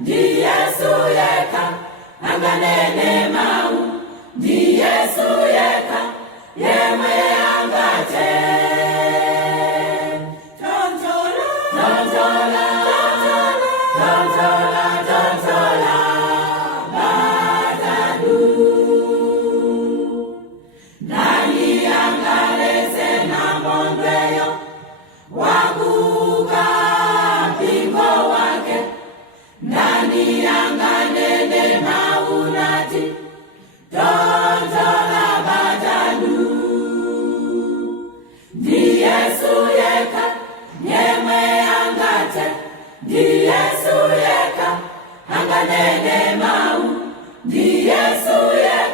ndi Yesu yekha anganene mawu, ndi Yesu yekha yemwe angathe. Tontola, tontola, tontola, tontola, batadu. Nani angaleze namondweyo wakuka mpingo wake, nani anganene maunati tontola batadu. Ndi Yesu yekha yemwe angathe, ndi Yesu yekha anganene mawu, ndi Yesu yekha